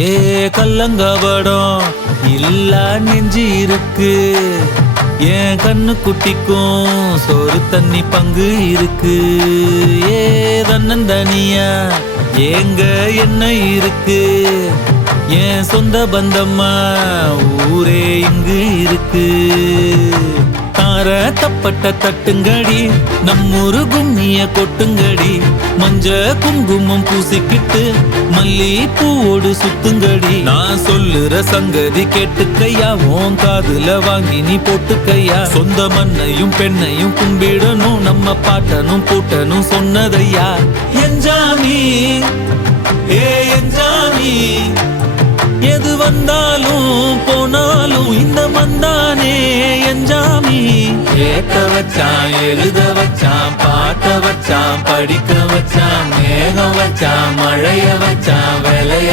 ஏ கல்லங்கபடம் இல்ல நெஞ்சு இருக்கு, என் கண்ணு குட்டிக்கும் சோறு தண்ணி பங்கு இருக்கு. ஏ தன்னந்தனியா ஏங்க என்ன இருக்கு, என் சொந்த பந்தம்மா ஊரே இங்கு இருக்கு. தார தப்பட்ட தட்டுங்கடி, நம்மூரு கும்மிய கொட்டுங்கடி, மஞ்ச குங்குமம் பூசிக்கிட்டு மல்லி பூவோடு சுத்துங்கடி. நான் சொல்லுற சங்கதி கேட்டுக்கையா, உன் காதுல வாங்கி நீ போட்டுக்கையா. சொந்த மண்ணையும் பெண்ணையும் கும்பிடணும், நம்ம பாட்டனும் பூட்டனும் சொன்னதையா. என்ஜாமி ஏ என்ஜாமி, எது வந்தாலும் போனாலும் இந்த மந்தானே என்ஜாமி. ஏத்த வச்சான் எழுத வச்சான் பாட்ட வச்சான் படிக்க வச்சான் மேகம் வச்சான் மழைய வச்சான் விளைய